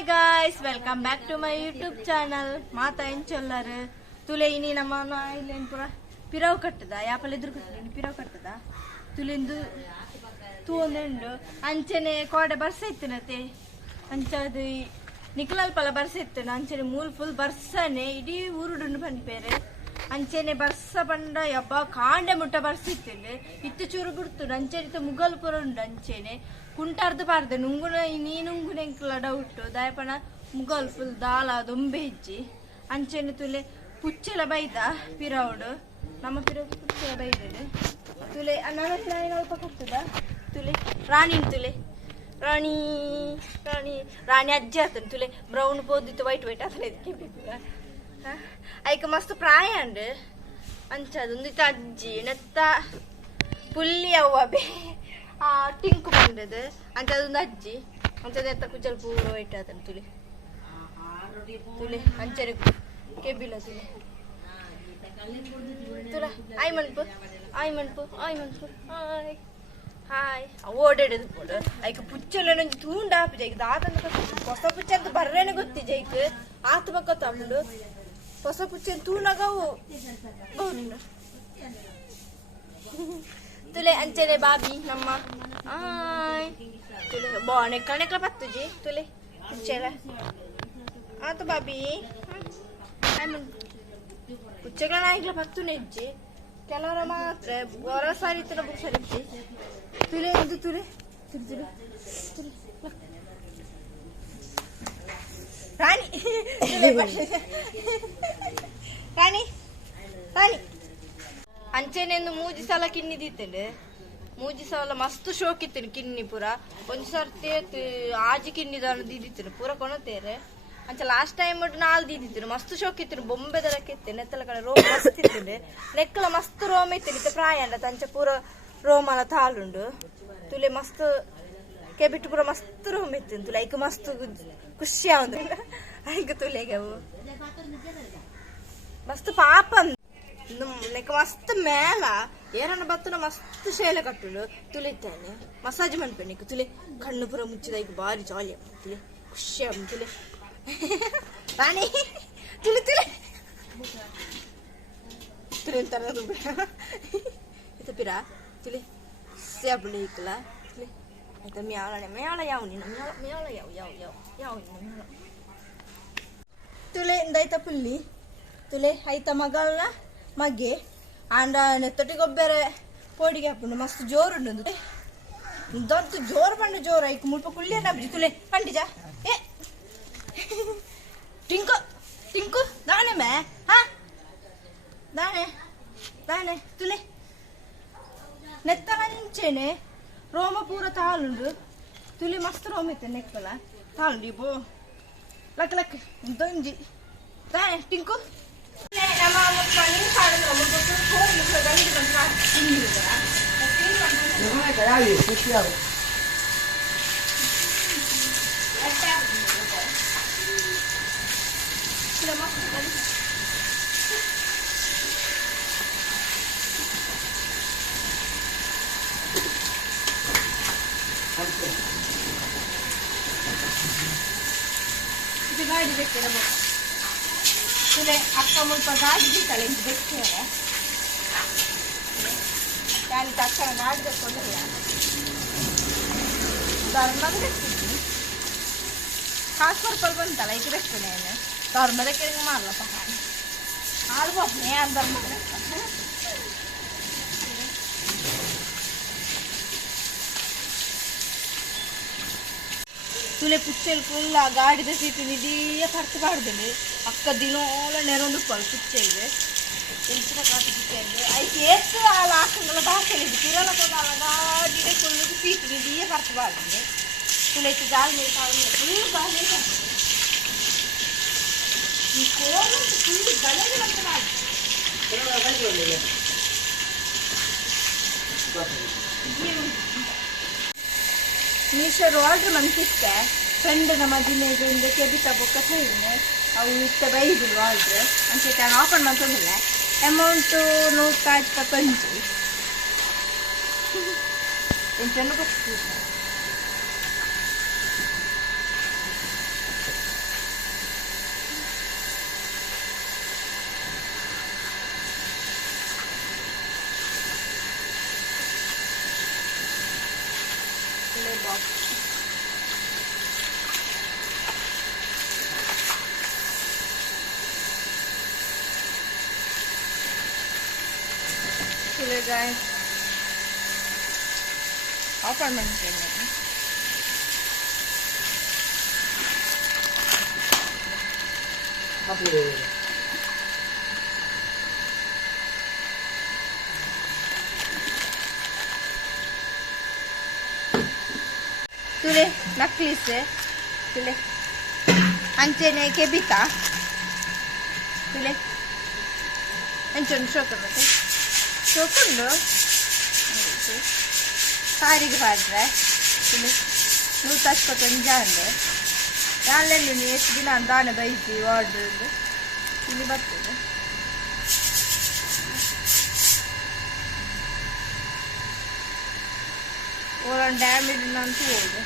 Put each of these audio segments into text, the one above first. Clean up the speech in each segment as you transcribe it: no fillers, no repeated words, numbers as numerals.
Hi guys, welcome back to my YouTube channel. ಮಾತಾ ಎಂಚೊಲ್ಲರು ತುಲೆ ಇನಿ ನಮ್ಮ ಇಲ್ಲೇನು ಪೂರ ಪಿರಾವ್ ಕಟ್ಟದ ಯಾಪಲ್ಲಿ ಎದುರು ಕಟ್ಟದ ಪಿರಾವ್ ಕಟ್ಟದ ತುಲಿಂದು ತೂಂದು ಅಂಚನೆ ಕೋಡೆ ಬರ್ಸ ಇತ್ತನತೆ ಅಂಚದು ನಿಖಲಲ್ ಪಲ ಬರ್ಸ ಇತ್ತು ಅಂಚನೆ ಮೂಲ್ ಫುಲ್ ಬರ್ಸನೆ ಇಡೀ ಊರುಡುಂಡು ಪನ್ಪೇರೆ ಅಂಚೆನೆ ಬರ್ಸ ಬಂಡ ಯಬ್ಬ ಕಾಂಡೆ ಮುಟ್ಟ ಬರ್ಸಿತ್ತು ಇತ್ತು ಚೂರು ಬಿಡ್ತು ಅಂಚೆನೆ ಮುಗಲ್ ಪುರ ಉಂಡು ಅಂಚೆನೆ ಕುಂಟಾರ್ದು ಪಾರ್ದು ನುಂಗುನ ನೀನುಂಗುನ ಎಂಕ್ಲ ಡೌಟ್ ದಯಪಣ ಮುಗಲ್ ಫುಲ್ ದಾಲ ದೊಂಬೆ ಹೆಜ್ಜಿ ಅಂಚೆನೆ ತುಲೆ ಪುಚ್ಚೆಲ ಬೈದ ಪಿರೌಡು ನಮ್ಮ ಪಿರೌಡು ಪುಚ್ಚೆಲ ಬೈದಡು ತುಲೆ ನನ್ನ ಅಲ್ಪ ಕಟ್ಟದ ತುಲೆ ರಾಣಿನ್ ತುಲೆ ರಾಣಿ ರಾಣಿ ರಾಣಿ ಅಜ್ಜಿ ಆತನ ತುಲೆ ಬ್ರೌನ್ ಪೋದಿತ್ತು ವೈಟ್ ವೈಟ್ ಆತನ ಇದಕ್ಕೆ ಐಕ ಮಸ್ತ್ ಪ್ರಾಯ ಅಂಡ್ ಅಂಚದೊಂದಿತ್ತು ಅಜ್ಜಿ ನೆತ್ತ ಪುಲ್ಲಿ ಅವ್ವ ಬೇ ಟಿಂಕು ಬಂದದು ಅಂಚದೊಂದು ಅಜ್ಜಿ ಅಂಚದ ಎತ್ತ ಕುಚ್ಚಲ್ ಪೂರ ವೈಟ್ ಆತನ ತುಳಿ ತುಳಿ ಅಂಚನೆ ಕೆಬ್ಬಿಲ್ಲ ತುಳಿ ತುಲ ಆಯ್ ಮನ್ಪು ಆಯ್ ಮನ್ಪು ಆಯ್ ಮನ್ಪು ಹಾಯ್ ಹಾಯ್ ಓಡಾಡದು ಕೂಡ ಐಕ ಪುಚ್ಚಲ್ಲ ನಂಜಿ ತೂಂಡ ಆಪಿ ಜೈಕ್ ಆತನ ಹೊಸ ಪುಚ್ಚ ಅಂತ ಬರ್ರೇನೆ ಗೊತ್ತಿ ಜೈಕ್ ಆತ ಬಕ್ಕ ತಗೊಂಡು ಹೊಸ ಪುಚ್ಚ ತೂನಗವು ತುಲೆ ಅಂಚನೆ ಬಾಬಿ ನಮ್ಮ ಆಯ್ ತುಲೆ ಬಾ ನೆಕ್ಲ ನೆಕ್ಲ ಪತ್ತುಜಿ ತುಲೆ ಪುಚ್ಚೆಲ ಆತ ಬಾಬಿ ಪುಚ್ಚೆಗಳ ನಾಯಿಗ್ಲ ಪತ್ತು ನೆಜ್ಜಿ ಕೆಲವರ ಮಾತ್ರ ಹೊರ ಸಾರಿತ್ತಿನ ಬುಕ್ ಸರಿಜ್ಜಿ ತುಲೆ ಒಂದು ತುಲೆ ತುಲೆ ತುಲೆ ತುಲೆ ರಾಣಿ ರಾಣಿ ರಾಣಿ ಅಂಚೆನೆಂದು ಮೂಜಿ ಸಲ ಕಿನ್ನಿ ದೀತಂಡೆ ಮೂಜಿ ಸಲ ಮಸ್ತ್ ಶೋಕ್ ಇತ್ತೇನೆ ಕಿನ್ನಿ ಪೂರ ಒಂದ್ ಸರ್ತಿ ಆಜಿ ಕಿನ್ನಿದ ದೀದಿತ್ತೇನೆ ಪೂರ ಕೊಣತೇರೆ ಅಂಚ ಲಾಸ್ಟ್ ಟೈಮ್ ನಾಲ್ ದೀದಿತ್ತೇನೆ ಮಸ್ತ್ ಶೋಕ್ ಇತ್ತೇನೆ ಬೊಂಬೆ ದರಕ್ಕೆ ನೆತ್ತಲ ಕಡೆ ರೋಮ ಮಸ್ತ್ ಇತ್ತೇನೆ ನೆಕ್ಕಲ ಮಸ್ತ್ ರೋಮ ಇತ್ತೇನೆ ಪ್ರಾಯ ಅಂಡ ತಂಚ ಪೂರ ರೋಮಲ ತಾಳುಂಡು ತುಲೆ ಮಸ್ತ್ ಕೆಬಿಟ್ಟು ಪೂರ ಮಸ್ತ್ ರೋಮ ಇತ್ತೇನೆ ತುಲೆ ಐಕ ಮಸ್ತ್ ಖುಷಿ ಆವಂದು ಐಕ ತುಲೆಗೆ ಅವು ಮಸ್ತ್ ಪಾಪ ನೆಕ್ಕ ಮಸ್ತ್ ಮೇಲ ಏರನ್ನ ಬತ್ತನ ಮಸ್ತ್ ಶೇಲೆ ಕಟ್ಟುಡು ತುಳಿತಾನೆ ಮಸಾಜ್ ಮನ್ಪೆ ನಿಕ್ಕ ತುಲೆ ಕಣ್ಣು ಪುರ ಮುಚ್ಚಿದ ಈಗ ಬಾರಿ ಜಾಲಿ ತುಲೆ ಖುಷಿ ಆಗ ತುಲೆ ರಾಣಿ ತುಳಿ ತುಲೆ ತುಲೆ ಅಂತಾರ ಇದು ಪಿರ ತುಲೆ ಸೇಬುಳಿ ಇಕ್ಕಲ ತುಲೆ ಆಯ್ತಾ ಮ್ಯಾಳನೆ ಮೇಳ ಯಾವ ನೀನು ಮೇಳ ಯಾವ ಯಾವ ಯಾವ ಯಾವ ಮೇಳ ತುಲೆ ಇಂದಾಯ್ತ ಪುಲ್ಲಿ ತುಲೆ ಆಯ್ತ ಮಗಳನ್ನ ಮಗೆ ಅಂಡ ನೆತ್ತೊಟ್ಟಿಗೊಬ್ಬರೆ ಪೋಡಿಗೆ ಹಾಕೊಂಡು ಮಸ್ತ್ ಜೋರು ಉಂಡು ದೊಡ್ಡ ಜೋರು ಬಂಡ ಜೋರು ಐಕ್ ಮುಲ್ಪ ಕುಳ್ಳಿ ನಬ್ಜಿ ತುಲೆ ಪಂಡಿಜ ಏ ಟಿಂಕು ಟಿಂಕು ದಾನೆ ಮೇ ಹಾ ದಾನೆ ದಾನೆ ತುಲೆ ನೆತ್ತಲಂಚೆನೆ ರೋಮ ಪೂರ ತಾಳುಂಡು ತುಲಿ ಮಸ್ತ್ ರೋಮ ಇತ್ತೆ ನೆಕ್ಕಲ ತಾಳುಂಡು ಬೋ ಲಕ್ ಲಕ್ ದೊಂಜಿ ದಾನೆ ಟಿಂಕು ನಮ್ಮ ಮನೆ ಕಾಡಲು ಹೋಗಿ ಗಂಡು ಬಂದು ಇದು ಗಾಡಿ ಬೇಕಿರ ತುಲೆ ಅಕ್ಕ ಮುಲ್ಪ ಗಾಡಿ ಬೀತಳೆ ಇಂದು ಬೆಕ್ಕೇರೆ ಯಾರಿತ ಅಕ್ಕ ಗಾಡಿ ಬೇಕೊಂಡ್ರೆ ಧರ್ಮದ ಬೆಕ್ಕಿದ್ವಿ ಕಾಸು ಬರ್ಕೊಳ್ ಬಂತಲ್ಲ ಈಗ ಬೆಕ್ಕನೇನು ಧರ್ಮದ ಕೆಳಗೆ ಮಾಡ್ಲಪ್ಪ ಹಾಳು ಹೋಗ್ನೆ ಯಾರು ಧರ್ಮದ ತುಲೆ ಪುಚ್ಚೆಲ್ ಫುಲ್ ಆ ಗಾಡಿದ ಸೀಟು ನಿಧಿಯ ಖರ್ಚು ಪಾಡ್ದಲ್ಲಿ ಅಕ್ಕ ದಿನೋಲ ನೆರೊಂದು ಪಲ್ ಪುಚ್ಚೆಲ್ವೆ ಎಂಚಿನ ಕಾಸು ಪುಚ್ಚೆಲ್ವೆ ಐತೆ ಏತ್ತು ಆ ಲಾಸ್ಟೆಲ್ಲ ಬಾಸಲಿದ್ದು ಕಿರಣ ಕೂಡ ಆ ಗಾಡಿಗೆ ಫುಲ್ ಸೀಟು ನಿಧಿಯ ಖರ್ಚು ಪಾಡ್ದಲ್ಲಿ ತುಲೆ ಇತ್ತು ಜಾಲ ಮೇಲೆ ಕಾಲ ಫುಲ್ ಗಾಡಿ ಈ ಕೋಲ ಫುಲ್ ಗಲಗೆ ಅಂತ ಮಾಡಿ ಮೀಶೋರು ಆರ್ಡ್ರ್ ಮಂತಿತ್ತೆ ಫ್ರೆಂಡ್ ನಮ್ಮ ದಿನೇದು ಇಂದಕ್ಕೆ ಬಿಟ್ಟ ಬೊಕ್ಕ ಹೇಳಿದೆ ಅವು ಇತ್ತ ಬೈದಿಲ್ಲ ಆರ್ಡ್ರ್ ಅಂತ ನಾನು ಆಫರ್ ಮಾಡ್ಕೊಂಡಿಲ್ಲ ಅಮೌಂಟು 125 ಎಂಟನ್ನು ಬರ್ತೀವಿ guys. Open ಮಾಡ್ತೇನೆ. ತುಲೆ ನಕ್ಲಿಸ್ ತುಲೆ ಅಂಚೆನೆ ಕೆಬಿತಾ ತುಲೆ ಅಂಚೊಂದು ಶೋಕೊಂಡು ಸಾರಿಗೆ ಪಾಡ್ರೆ ತುಲೆ ನೀವು ತಚ್ಕೊತೊಂದು ಜಾಂಡೆ ಯಾಳೆಂಡು ನೀವು ಎಷ್ಟು ದಿನ ದಾನೆ ಬೈಸಿ ಆರ್ಡ್ರ್ ಇಲ್ಲಿ ಬರ್ತದೆ ಓರನ್ ಡ್ಯಾಮೇಜ್ ಅಂತೂ ಹೋದೆ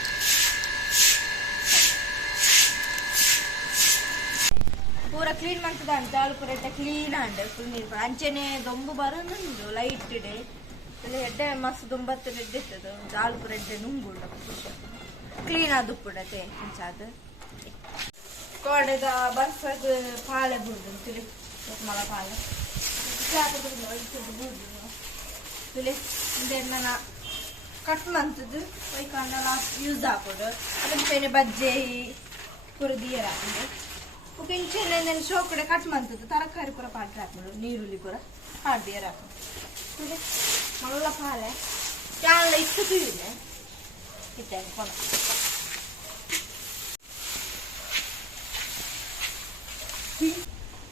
ಪೂರ ಕ್ಲೀನ್ ಮಾಡ್ತದ ಅಂತ ಪೂರ ಕ್ಲೀನ್ ಅಂಡೆ ಫುಲ್ ನೀರು ಅಂಚೆನೆ ದೊಂಬು ಬರೋದು ಲೈಟ್ ಡೇ ಇಲ್ಲಿ ಎಡ್ಡೆ ಮಸ್ತ್ ದುಂಬತ್ತು ರೆಡ್ ಇರ್ತದೆ ಜಾಲು ಪೂರ ಎಡ್ಡೆ ನುಂಗುಂಡ ಕ್ಲೀನ್ ಆದ ಉಪ್ಪುಡತೆ ಅದು ಕೋಡೆದ ಬರ್ಸದ ಪಾಳೆ ಬುಡ್ದು ತಿಳಿ ಮಲ ಪಾಳೆ ಬುಡ್ದು ತಿಳಿ ಇಂದೆನ್ನ ಕಟ್ ಮಂತದ್ದು ಒಯ್ಕೊಂಡೆಲ್ಲ ಯೂಸ್ ಹಾಕೋದು ಅದಕ್ಕೆ ಬಜ್ಜೆ ಪುರದಿಯರ್ ಹಾಕೋದು ಓಕೆ ಇಂಚೆಲ್ಲ ಶೋಕಡೆ ಕಟ್ ಮಂತದ್ದು ತರಕಾರಿ ಪೂರ ಪಾಡ್ರೆ ಹಾಕೋದು ನೀರುಳ್ಳಿ ಪೂರ ಪಾಡ್ದಿಯರ್ ಹಾಕೋದು ತಿಳಿ ಮಲ್ಲ ಪಾಳೆ ಯಾಳ ಇತ್ತು ತಿವಿದೆ ಇಟ್ಟೆ ಕೊನ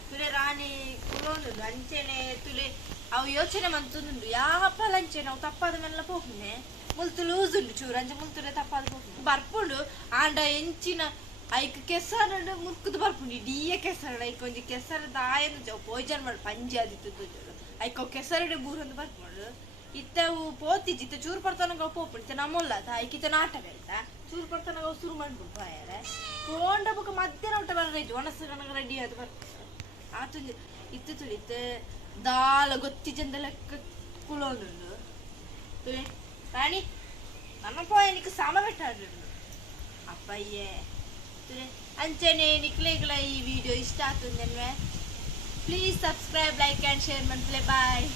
ತುಲೆ ರಾಣಿ ಕುಲೋಂದು ಅಂಚೆನೆ ತುಲೆ ಅವು ಯೋಚನೆ ಮಂತುಂಡು ಯಾಪಲ ಅಂಚೆನೆ ಅವು ತಪ್ಪಾದ ಮೇಲೆ ಹೋಗ್ನೆ ಮುಲ್ತು ಲೂಸ್ ಉಂಡು ಚೂರು ಅಂಚೆ ಮುಲ್ತುಲೆ ತಪ್ಪಾದ ಹೋಗ್ನೆ ಬರ್ಪುಂಡು ಆಂಡ ಎಂಚಿನ ಐಕ್ ಕೆಸರಡು ಮುಲ್ಕುದು ಬರ್ಪುಂಡು ಇಡೀ ಕೆಸರಡು ಐಕ್ ಒಂಜಿ ಕೆಸರದ ಆಯನು ಪೋಯ್ಜನ್ ಮಾಡಿ ಪಂಜಿ ಆದಿತ್ತು ಐಕ್ ಅವು ಕೆಸರಡೆ ಬೂರೊಂದು ಬರ್ಪುಂಡು ಇತ್ತವು ಪೋತಿಜಿ ಇತ್ತ ಚೂರು ಪಡ್ತಾನಾಗ ಪೋಪುಂಡು ನಮ್ಮಲ್ಲ ಐಕಿತ ನಾಟ ಹೇಳ್ತಾ ಚೂರು ಪಡ್ತಾನಾಗ ಶುರು ಮಾಡ್ಬಿಟ್ಟು ಬಾಯಾರೆ ಕೋಂಡ ಬುಕ್ಕ ಮಧ್ಯಾಹ್ನ ಊಟ ಬರೈತು ಒಣಸ ಕನಗ ರೆಡಿ ಅದು ಬರ್ತದೆ ಆತು ಇತ್ತು ತುಳಿತು ದಾಲ ಗೊತ್ತಿ ಜಂದ ಲೆಕ್ಕ ಕುಳೋದು ತುಳಿ ರಾಣಿ ನನ್ನ ಪೋಯನಿಗೆ ಸಾಮ ಬೆಟ್ಟಾಡು ಅಪ್ಪಯ್ಯೇ ತುಳಿ ಅಂಚನೆ ನಿಕ್ಲೆಗಳ ಈ ವಿಡಿಯೋ ಇಷ್ಟ ಆಗ್ತದೆ please subscribe like and share ಮಾಡ್ತಲೇ ಬಾಯ್.